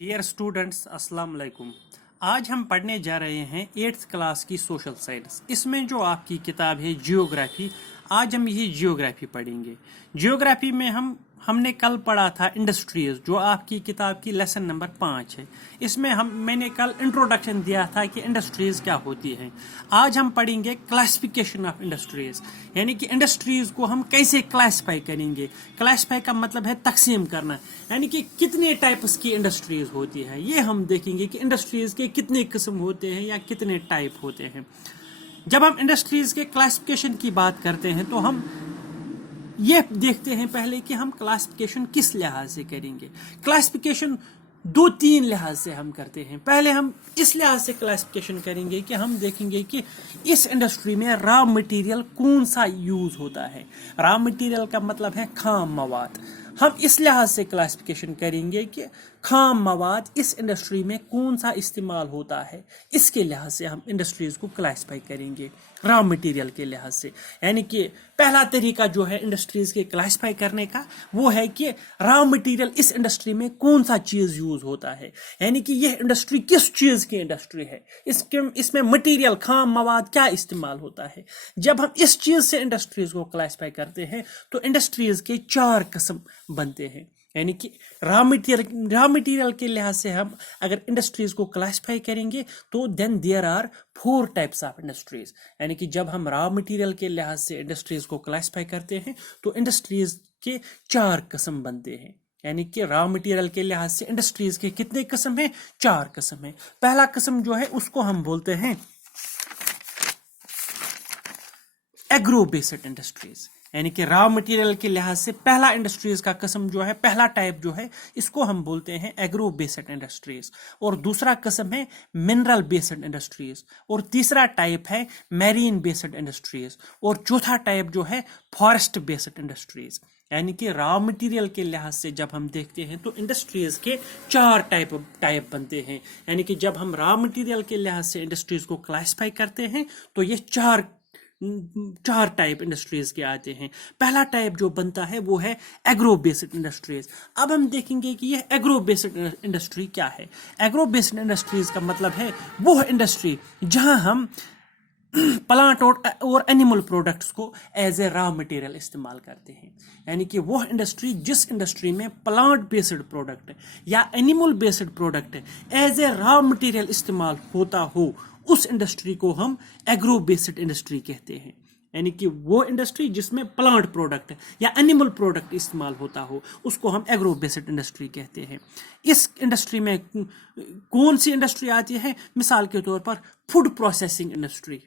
Dear students अस्सलाम वालेकुम। आज हम पढ़ने जा रहे हैं 8th क्लास की सोशल साइंस। इसमें जो आपकी किताब है जियोग्राफी, आज हम यही जियोग्राफी पढ़ेंगे। जियोग्राफी में हमने कल पढ़ा था इंडस्ट्रीज, जो आपकी किताब की लेसन नंबर 5 है। इसमें मैंने कल इंट्रोडक्शन दिया था कि इंडस्ट्रीज क्या होती हैं। आज हम पढ़ेंगे क्लासिफिकेशन ऑफ इंडस्ट्रीज, यानी कि इंडस्ट्रीज को हम कैसे क्लासिफाई करेंगे। क्लासिफाई का मतलब है तकसीम करना, यानी कि कितने टाइप्स की इंडस्ट्रीज होती है। ये हम देखेंगे कि इंडस्ट्रीज के कितने किस्म होते हैं या कितने टाइप होते हैं। जब हम इंडस्ट्रीज के क्लासिफिकेशन की बात करते हैं तो हम ये देखते हैं पहले कि हम क्लासिफिकेशन किस लिहाज से करेंगे। क्लासिफिकेशन 2-3 लिहाज से हम करते हैं। पहले हम इस लिहाज से क्लासिफिकेशन करेंगे कि हम देखेंगे कि इस इंडस्ट्री में रॉ मटेरियल कौन सा यूज होता है। रॉ मटेरियल का मतलब है खाम मवाद। हम इस लिहाज से क्लासिफिकेशन करेंगे कि खाम मवाद इस इंडस्ट्री में कौन सा इस्तेमाल होता है। इसके लिहाज से हम इंडस्ट्रीज को क्लासिफाई करेंगे रॉ मटेरियल के लिहाज से। यानी कि पहला तरीका जो है इंडस्ट्रीज के क्लासिफाई करने का वो है कि रॉ मटेरियल इस इंडस्ट्री में कौन सा चीज यूज होता है, यानी कि यह इंडस्ट्री किस चीज की इंडस्ट्री है, इसमें मटेरियल खाम मवाद क्या इस्तेमाल होता है। जब हम इस चीज से इंडस्ट्रीज को क्लासिफाई करते हैं तो इंडस्ट्रीज के 4 किस्म बनते हैं। यानी कि रॉ मटेरियल के लिहाज से हम अगर इंडस्ट्रीज को क्लासिफाई करेंगे तो then there are 4 types of industries. यानी कि जब हम रॉ मटेरियल के लिहाज से इंडस्ट्रीज को क्लासिफाई करते हैं तो इंडस्ट्रीज के 4 किस्म बनते हैं। यानी कि रॉ मटेरियल के लिहाज से इंडस्ट्रीज के कितने किस्म हैं? 4 किस्म हैं। पहला किस्म जो है उसको हम बोलते हैं एग्रो बेस्ड इंडस्ट्रीज। यानी कि रॉ मटेरियल के लिहाज से पहला इंडस्ट्रीज का किस्म जो है, पहला टाइप जो है, इसको हम बोलते हैं एग्रो बेस्ड इंडस्ट्रीज। और दूसरा किस्म है मिनरल बेस्ड इंडस्ट्रीज। और तीसरा टाइप है मैरीन बेस्ड इंडस्ट्रीज। और चौथा टाइप जो है फॉरेस्ट बेस्ड इंडस्ट्रीज। यानी कि रॉ मटेरियल के लिहाज से जब हम देखते हैं तो इंडस्ट्रीज के 4 टाइप बनते हैं। यानी कि जब हम रॉ मटेरियल के लिहाज से इंडस्ट्रीज को क्लासिफाई करते हैं तो ये चार टाइप इंडस्ट्रीज के आते हैं। पहला टाइप जो बनता है वो है एग्रो बेस्ड इंडस्ट्रीज। अब हम देखेंगे कि यह एग्रो बेस्ड इंडस्ट्री क्या है। एग्रो बेस्ड इंडस्ट्रीज का मतलब है वो इंडस्ट्री जहां हम प्लांट और एनिमल प्रोडक्ट्स को एज ए रॉ मटेरियल इस्तेमाल करते हैं। यानी कि वो इंडस्ट्री जिस इंडस्ट्री में प्लांट बेस्ड प्रोडक्ट या animal based product as a raw material इस्तेमाल होता हो, उस इंडस्ट्री को हम एग्रो बेस्ड इंडस्ट्री कहते हैं। यानी कि वो इंडस्ट्री जिसमें प्लांट प्रोडक्ट या एनिमल प्रोडक्ट इस्तेमाल होता हो उसको हम एग्रो बेस्ड इंडस्ट्री कहते हैं। इस इंडस्ट्री में कौन सी इंडस्ट्री आती है? मिसाल के तौर पर food processing industry.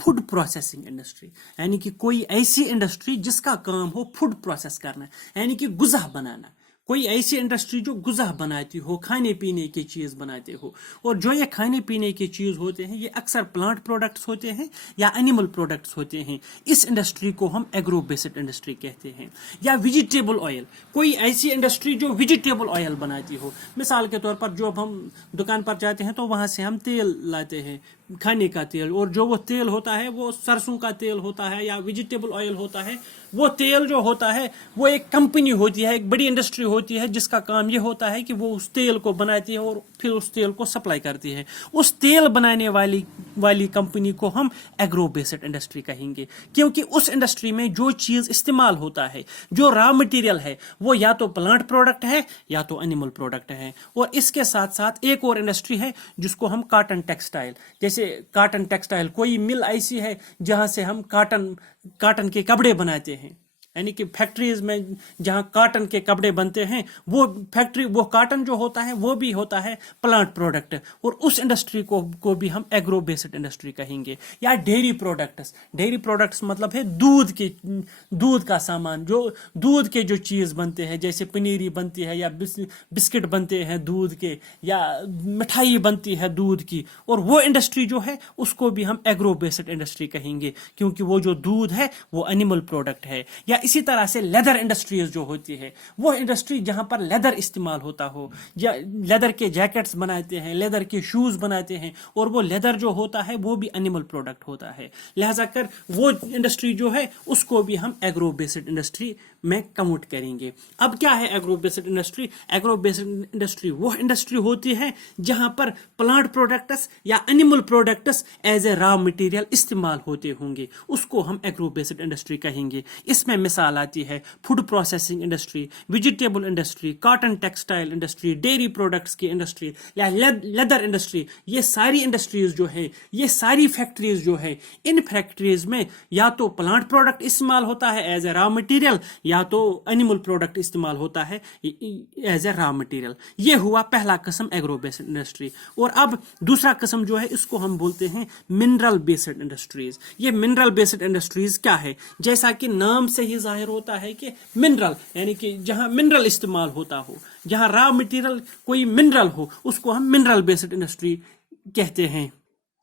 Food processing industry यानी कि कोई ऐसी इंडस्ट्री जिसका काम हो फूड प्रोसेस करना, यानी कि गुज़ा बनाना। कोई ऐसी इंडस्ट्री जो गुज़ा बनाती हो, खाने पीने की चीज़ बनाते हो। और जो ये खाने पीने की चीज़ होते हैं ये अक्सर प्लांट प्रोडक्ट्स होते हैं या एनिमल प्रोडक्ट्स होते हैं। इस इंडस्ट्री को हम एग्रो बेस्ड इंडस्ट्री कहते हैं। या वेजिटेबल ऑयल, कोई ऐसी इंडस्ट्री जो वेजिटेबल ऑयल बनाती हो। मिसाल के तौर पर जब हम दुकान पर जाते हैं तो वहाँ से हम तेल लाते हैं, खाने का तेल, और जो वो तेल होता है वो सरसों का तेल होता है या वेजिटेबल ऑयल होता है। वो तेल जो होता है वो एक कंपनी होती है, एक बड़ी इंडस्ट्री होती है जिसका काम ये होता है कि वो उस तेल को बनाती है और फिर उस तेल को सप्लाई करती है। उस तेल बनाने वाली कंपनी को हम एग्रो बेस्ड इंडस्ट्री कहेंगे, क्योंकि उस इंडस्ट्री में जो चीज़ इस्तेमाल होता है, जो रॉ मटेरियल है, वो या तो प्लांट प्रोडक्ट है या तो एनिमल प्रोडक्ट है। और इसके साथ साथ एक और इंडस्ट्री है जिसको हम कॉटन टेक्सटाइल, जैसे कॉटन टेक्सटाइल कोई मिल ऐसी है जहां से हम कॉटन के कपड़े बनाते हैं। यानी कि फैक्ट्रीज में जहां कॉटन के कपड़े बनते हैं वो कॉटन जो होता है वो भी होता है प्लांट प्रोडक्ट। और उस इंडस्ट्री को भी हम एग्रो बेस्ड इंडस्ट्री कहेंगे। या डेयरी प्रोडक्ट्स मतलब है दूध का सामान, जो दूध के जो चीज़ बनते हैं, जैसे पनीरी बनती है या बिस्किट बनते हैं दूध के, या मिठाई बनती है दूध की। और वो इंडस्ट्री जो है उसको भी हम एग्रो बेस्ड इंडस्ट्री कहेंगे, क्योंकि वो जो दूध है वो एनिमल प्रोडक्ट है। या इसी तरह से लेदर इंडस्ट्रीज जो होती है वो इंडस्ट्री जहां पर लेदर इस्तेमाल होता हो, या लेदर के जैकेट्स बनाते हैं, लेदर के शूज बनाते हैं, और वो लेदर जो होता है वो भी एनिमल प्रोडक्ट होता है। लिहाजा कर वो इंडस्ट्री जो है उसको भी हम एग्रो बेस्ड इंडस्ट्री में काउंट करेंगे। अब क्या है agro based industry? Agro based industry वो इंडस्ट्री होती है जहां पर प्लांट प्रोडक्ट्स या animal products as a raw material इस्तेमाल होते होंगे, उसको हम एग्रो बेस्ड इंडस्ट्री कहेंगे। इसमें मिसाल आती है food processing industry, vegetable industry, cotton textile industry, dairy products की इंडस्ट्री या लेदर इंडस्ट्री। ये सारी इंडस्ट्रीज जो है, ये सारी फैक्ट्रीज जो है, इन फैक्ट्रीज में या तो प्लांट प्रोडक्ट इस्तेमाल होता है एज ए रॉ मटेरियल या तो एनिमल प्रोडक्ट इस्तेमाल होता है एज ए रॉ मटेरियल। ये हुआ पहला किस्म एग्रो बेस्ड इंडस्ट्री। और अब दूसरा किस्म जो है इसको हम बोलते हैं मिनरल बेस्ड इंडस्ट्रीज। ये मिनरल बेस्ड इंडस्ट्रीज क्या है? जैसा कि नाम से ही जाहिर होता है कि मिनरल यानी कि जहां मिनरल इस्तेमाल होता हो, जहां रॉ मटेरियल कोई मिनरल हो, उसको हम मिनरल बेस्ड इंडस्ट्री कहते हैं।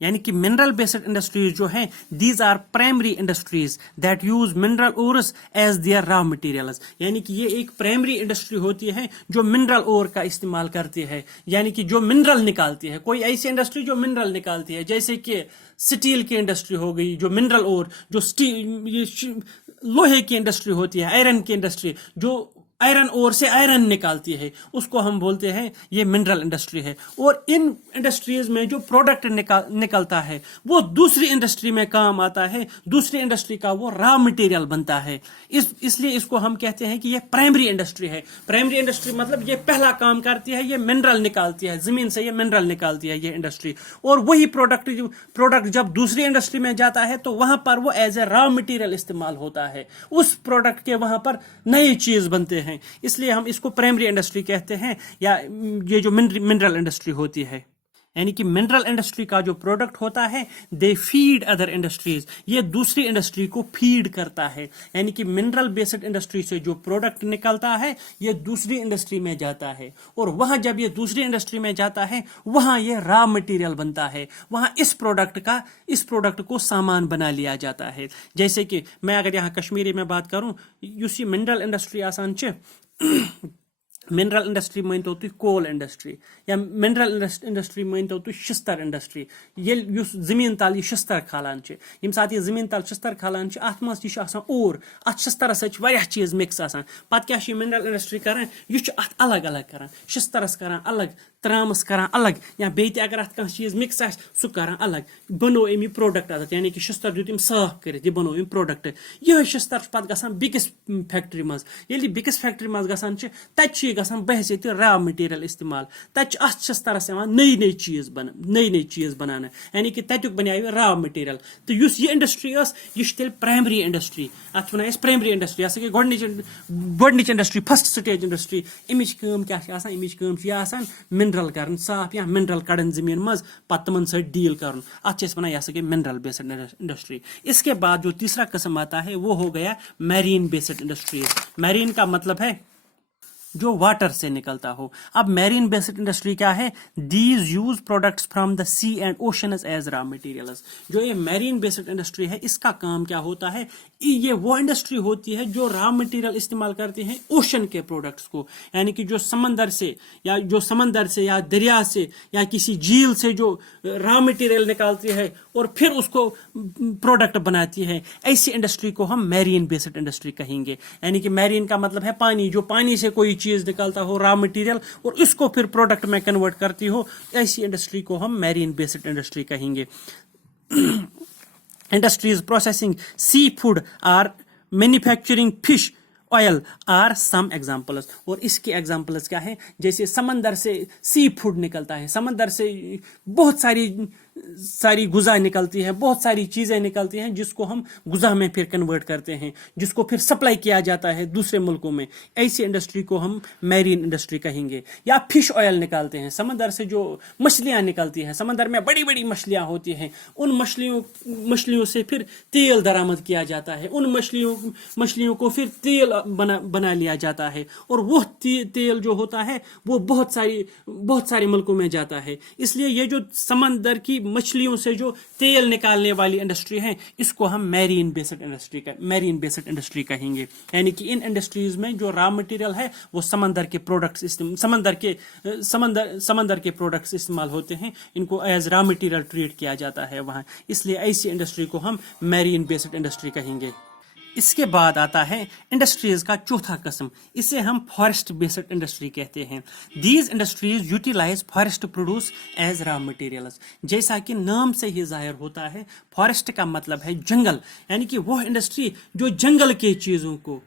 यानी कि मिनरल बेस्ड इंडस्ट्रीज जो हैं, these are primary industries that use mineral ores as their raw materials. यानी कि ये एक प्राइमरी इंडस्ट्री होती है जो मिनरल ओर का इस्तेमाल करती है, यानी कि जो मिनरल निकालती है। कोई ऐसी इंडस्ट्री जो मिनरल निकालती है, जैसे कि स्टील की इंडस्ट्री हो गई, जो मिनरल ओर, जो स्टील लोहे की इंडस्ट्री होती है, आयरन की इंडस्ट्री जो आयरन ओर से आयरन निकालती है, उसको हम बोलते हैं ये मिनरल इंडस्ट्री है। और इन इंडस्ट्रीज में जो प्रोडक्ट निकलता है वो दूसरी इंडस्ट्री में काम आता है, दूसरी इंडस्ट्री का वो रॉ मटेरियल बनता है। इसलिए इसको हम कहते हैं कि ये प्राइमरी इंडस्ट्री है। प्राइमरी इंडस्ट्री मतलब ये पहला काम करती है, ये मिनरल निकालती है, जमीन से ये मिनरल निकालती है ये इंडस्ट्री। और वही प्रोडक्ट जब दूसरी इंडस्ट्री में जाता है तो वहां पर वो एज ए रॉ मटेरियल इस्तेमाल होता है, उस प्रोडक्ट के वहां पर नई चीज बनते हैं। इसलिए हम इसको प्राइमरी इंडस्ट्री कहते हैं, या ये जो मिनरल इंडस्ट्री होती है। यानी कि मिनरल इंडस्ट्री का जो प्रोडक्ट होता है दे फीड अदर इंडस्ट्रीज, ये दूसरी इंडस्ट्री को फीड करता है। यानी कि मिनरल बेस्ड इंडस्ट्री से जो प्रोडक्ट निकलता है ये दूसरी इंडस्ट्री में जाता है, और वहां जब ये दूसरी इंडस्ट्री में जाता है वहां ये रॉ मटेरियल बनता है, वहां इस प्रोडक्ट को सामान बना लिया जाता है। जैसे कि मैं अगर यहाँ कश्मीरी में बात करूं, युस मिनरल इंडस्ट्री आसान छ मिनरल इंडस्ट्री मानतो तुम कोल इंडस्ट्री, या मिनरल इंडस्ट्री मानतो तुम शिस्तर इंडस्ट्री। ये जमीन तल ये शिस्तर खालान यम सात ये जमीन तल शिस्तर खालान अत मज और अत शिस्तरस चीज मिक्स आसान। पत क्या मिनरल इंडस्ट्री करान, यह अत अलग अलग करान, शिस्तरस करान अलग, त्रामस करान अलग, या बेत अगर अत कह चीज मिक्स आ सह करान अलग, बनो अमी प्रोडक्ट अत। यानी कि शिस्तर दित साफ कर बनो अमी प्रोडक्ट। यह शिस्तर पत गसान बिकिस फैक्ट्री मज, ये बिकिस फैक्ट्री मज गसान तत गसान बहसियत रॉ मटेरियल इस्तेमाल, तत शिस्तरस नई चीज बनाना, यानी कि तत्युक बना रॉ मटेरियल। तो ये इंडस्ट्री यह तेल प्राइमरी इंडस्ट्री, अत वन प्राइमरी इंडस्ट्री। यह गोडनिच इंडस्ट्री, फर्स्ट स्टेज इंडस्ट्री। अमिच काम क्या आसान मिनरल कर साफ, या मिनरल कड़न जमीन मज पत तमन सत डील कर, अत वन यह गई मिनरल बेस्ड इंडस्ट्री। इसके बाद जो तीसरा किस्म आता है वो हो गया मैरीन बेस्ड इंडस्ट्रीज। मैरीन का मतलब है जो वाटर से निकलता हो। अब मैरीन बेस्ड इंडस्ट्री क्या है? These use products from the sea and oceans as raw materials. जो ये मैरीन बेस्ड इंडस्ट्री है इसका काम क्या होता है? ये वो इंडस्ट्री होती है जो रॉ मटेरियल इस्तेमाल करती है ओशन के प्रोडक्ट्स को, यानी कि जो समंदर से या दरिया से या किसी झील से जो रॉ मटेरियल निकालती है और फिर उसको प्रोडक्ट बनाती है, ऐसी इंडस्ट्री को हम मैरीन बेस्ड इंडस्ट्री कहेंगे। यानी कि मैरीन का मतलब है पानी, जो पानी से कोई चीज निकालता हो रॉ मटेरियल और इसको फिर प्रोडक्ट में कन्वर्ट करती हो, ऐसी इंडस्ट्री को हम मैरीन बेस्ड इंडस्ट्री कहेंगे। Industries processing sea food are manufacturing fish oil are some examples. और इसके एग्जाम्पल्स क्या है? जैसे समंदर से सी फूड निकलता है, समंदर से बहुत सारी गुज़ा निकलती है, बहुत सारी चीज़ें निकलती हैं जिसको हम गुज़ा में फिर कन्वर्ट करते हैं, जिसको फिर सप्लाई किया जाता है दूसरे मुल्कों में, ऐसी इंडस्ट्री को हम मैरीन इंडस्ट्री कहेंगे। या फिश ऑयल निकालते हैं, समंदर से जो मछलियाँ निकलती हैं, समंदर में बड़ी बड़ी मछलियाँ होती हैं, उन मछलियों से फिर तेल दरामद किया जाता है, उन मछलियों को फिर तेल बना लिया जाता है, और वो तेल जो होता है वो बहुत सारे मुल्कों में जाता है। इसलिए ये जो समंदर की मछलियों से जो तेल निकालने वाली इंडस्ट्री है इसको हम मैरीन बेस्ड इंडस्ट्री कहेंगे। यानी कि इन इंडस्ट्रीज में जो रॉ मटेरियल है वो समंदर के प्रोडक्ट्स इस्तेमाल होते हैं, इनको एज रॉ मटेरियल ट्रीट किया जाता है वहां, इसलिए ऐसी इंडस्ट्री को हम मैरीन बेस्ड इंडस्ट्री कहेंगे। اس کے بعد آتا ہے انڈسٹریز کا چوتھا قسم, اسے ہم فارسٹ بیسڈ انڈسٹری کہتے ہیں. These industries utilise forest produce as raw materials. جیسا کہ نام سے ہی ظاہر ہوتا ہے, فارسٹ کا مطلب ہے جنگل, یعنی کہ وہ انڈسٹری جو جنگل کے چیزوں کو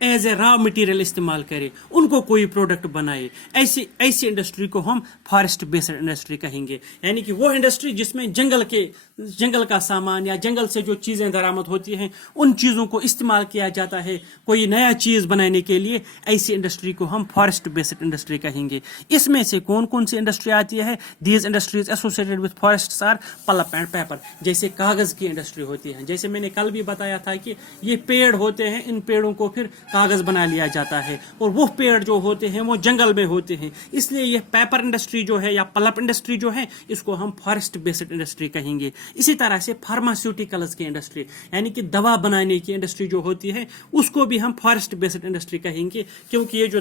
ایز اے را مٹیریل استعمال کرے, ان کو کوئی پروڈکٹ بنائے. ایسی انڈسٹری کو ہم فارسٹ بیسڈ انڈسٹری کہیں گے. یعنی کہ وہ انڈسٹری جس میں جنگل کا سامان یا جنگل سے جو چیزیں درآمد ہوتی ہیں ان چیزوں کو استعمال کیا جاتا ہے کوئی نیا چیز بنانے کے لیے, ایسی انڈسٹری کو ہم فارسٹ بیسڈ انڈسٹری کہیں گے. اس میں سے کون کون سی انڈسٹری آتی ہے؟ These industries associated with forests are pulp and paper. جیسے کاغذ کی انڈسٹری ہوتی ہے, جیسے میں نے کل بھی بتایا تھا کہ یہ پیڑ ہوتے ہیں, ان پیڑوں کو پھر کاغذ بنا لیا جاتا ہے, اور وہ پیڑ جو ہوتے ہیں وہ جنگل میں ہوتے ہیں. اس لیے یہ پیپر انڈسٹری جو ہے یا پلپ انڈسٹری جو ہے اس کو ہم فارسٹ بیسڈ انڈسٹری کہیں گے. اسی طرح سے فارماسیوٹیکلز کی انڈسٹری, یعنی کہ دوا بنانے کی انڈسٹری جو ہوتی ہے اس کو بھی ہم فارسٹ بیسڈ انڈسٹری کہیں گے, کیونکہ یہ جو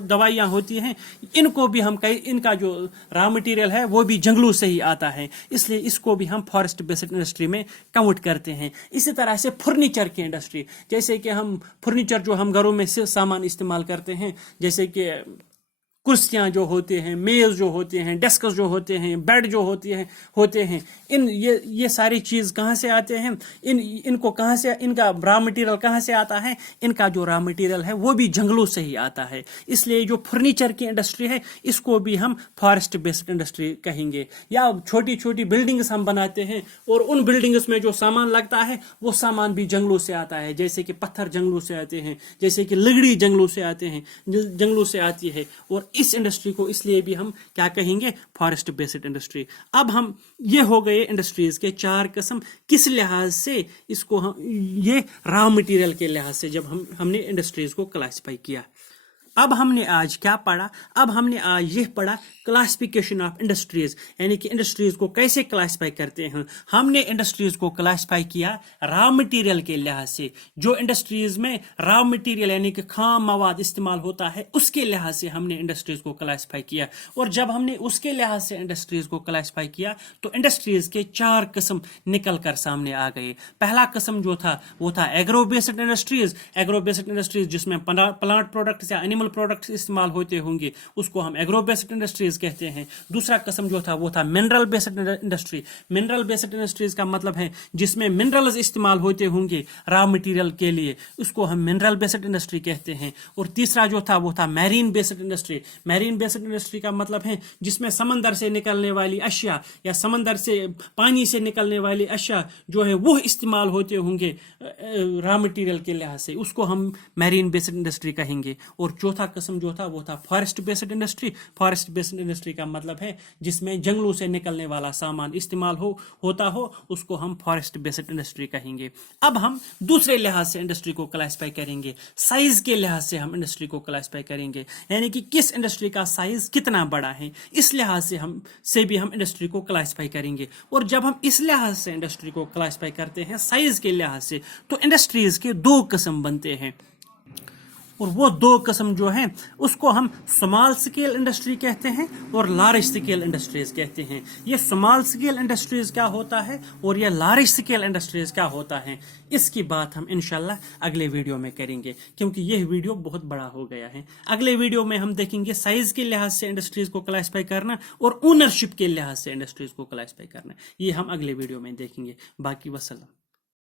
دوائیاں ہوتی ہیں ان کو بھی ہم ان کا جو را مٹیریل ہے وہ بھی جنگلوں سے ہی آتا ہے, اس لیے اس کو بھی ہم فارسٹ بیسڈ انڈسٹری میں کاؤنٹ کرتے ہیں. اسی طرح سے فرنیچر کی انڈسٹری, جیسے کہ ہم فرنیچر جو ہم گھروں میں سے سامان استعمال کرتے ہیں, جیسے کہ کرسیاں جو ہوتے ہیں, میز جو ہوتے ہیں, ڈیسکس جو ہوتے ہیں, بیڈ جو ہوتے ہیں, یہ ساری چیز کہاں سے آتے ہیں؟ ان کو کہاں سے, ان کا را مٹیریل کہاں سے آتا ہے؟ ان کا جو را مٹیریل ہے وہ بھی جنگلوں سے ہی آتا ہے. اس لیے جو فرنیچر کی انڈسٹری ہے اس کو بھی ہم فارسٹ بیسڈ انڈسٹری کہیں گے. یا چھوٹی چھوٹی بلڈنگز ہم بناتے ہیں اور ان بلڈنگز میں جو سامان لگتا ہے وہ سامان بھی جنگلوں سے آتا ہے, جیسے کہ پتھر جنگلوں سے آتے ہیں, جیسے کہ لکڑی جنگلوں سے آتی ہے. اور اس انڈسٹری کو اس لیے بھی ہم کیا کہیں گے؟ Forest based industry. اب ہم یہ ہو گئے انڈسٹریز کے 4 قسم. کس لحاظ سے اس کو یہ را مٹیریل کے لحاظ سے جب ہم نے انڈسٹریز کو کلاسیفائی کیا. اب ہم نے آج کیا پڑھا؟ اب ہم نے آج یہ پڑھا کلاسیفیکیشن آف انڈسٹریز, یعنی کہ انڈسٹریز کو کیسے کلاسیفائی کرتے ہیں. ہم نے انڈسٹریز کو کلاسیفائی کیا را مٹیریل کے لحاظ سے. جو انڈسٹریز میں را مٹیریل یعنی کہ خام مواد استعمال ہوتا ہے اس کے لحاظ سے ہم نے انڈسٹریز کو کلاسیفائی کیا. اور جب ہم نے اس کے لحاظ سے انڈسٹریز کو کلاسیفائی کیا تو انڈسٹریز کے 4 قسم نکل کر سامنے آ گئے. پہلا قسم جو تھا وہ تھا agro based industries. Agro based industries جس میں پلانٹ پروڈکٹس یا اینیمل پروڈکٹس استعمال ہوتے ہوں گے اس کو ہم ایگرو بیسڈ انڈسٹریز کہتے ہیں. دوسرا قسم جو تھا وہ تھا mineral based industry. Mineral based industries کا مطلب ہے جس میں منرلز استعمال ہوتے ہوں گے را مٹیریل کے لیے, اس کو ہم منرل بیسڈ انڈسٹری کہتے ہیں. اور تیسرا جو تھا وہ تھا marine based industry. Marine based industry کا مطلب ہے جس میں سمندر سے نکلنے والی اشیاء یا سمندر سے پانی سے نکلنے والی اشیاء جو ہے وہ استعمال ہوتے ہوں گے را مٹیریل کے لحاظ سے, اس کو ہم میرین بیسڈ انڈسٹری کہیں گے. اور چوتھا قسم جو تھا وہ تھا forest based industry. Forest based industry کا مطلب ہے جس میں جنگلوں سے نکلنے والا سامان استعمال ہوتا ہو اس کو ہم فارسٹ بیسڈ انڈسٹری کہیں گے. اب ہم دوسرے لحاظ سے انڈسٹری کو کلاسیفائی کریں گے. سائز کے لحاظ سے ہم انڈسٹری کو کلاسیفائی کریں گے, یعنی کہ کس انڈسٹری کا سائز کتنا بڑا ہے, اس لحاظ سے بھی ہم انڈسٹری کو کلاسیفائی کریں گے. اور جب ہم اس لحاظ سے انڈسٹری کو کلاسیفائی کرتے ہیں سائز کے لحاظ سے تو انڈسٹریز کے 2 قسم بنتے ہیں. اور وہ 2 قسم جو ہیں اس کو ہم سمال سکیل انڈسٹری کہتے ہیں اور لارج سکیل انڈسٹریز کہتے ہیں. یہ سمال سکیل انڈسٹریز کیا ہوتا ہے اور یہ لارج سکیل انڈسٹریز کیا ہوتا ہے, اس کی بات ہم انشاءاللہ اگلے ویڈیو میں کریں گے, کیونکہ یہ ویڈیو بہت بڑا ہو گیا ہے. اگلے ویڈیو میں ہم دیکھیں گے سائز کے لحاظ سے انڈسٹریز کو کلاسیفائی کرنا اور اونرشپ کے لحاظ سے انڈسٹریز کو کلاسیفائی کرنا. یہ ہم اگلے ویڈیو میں دیکھیں گے. باقی وسلام.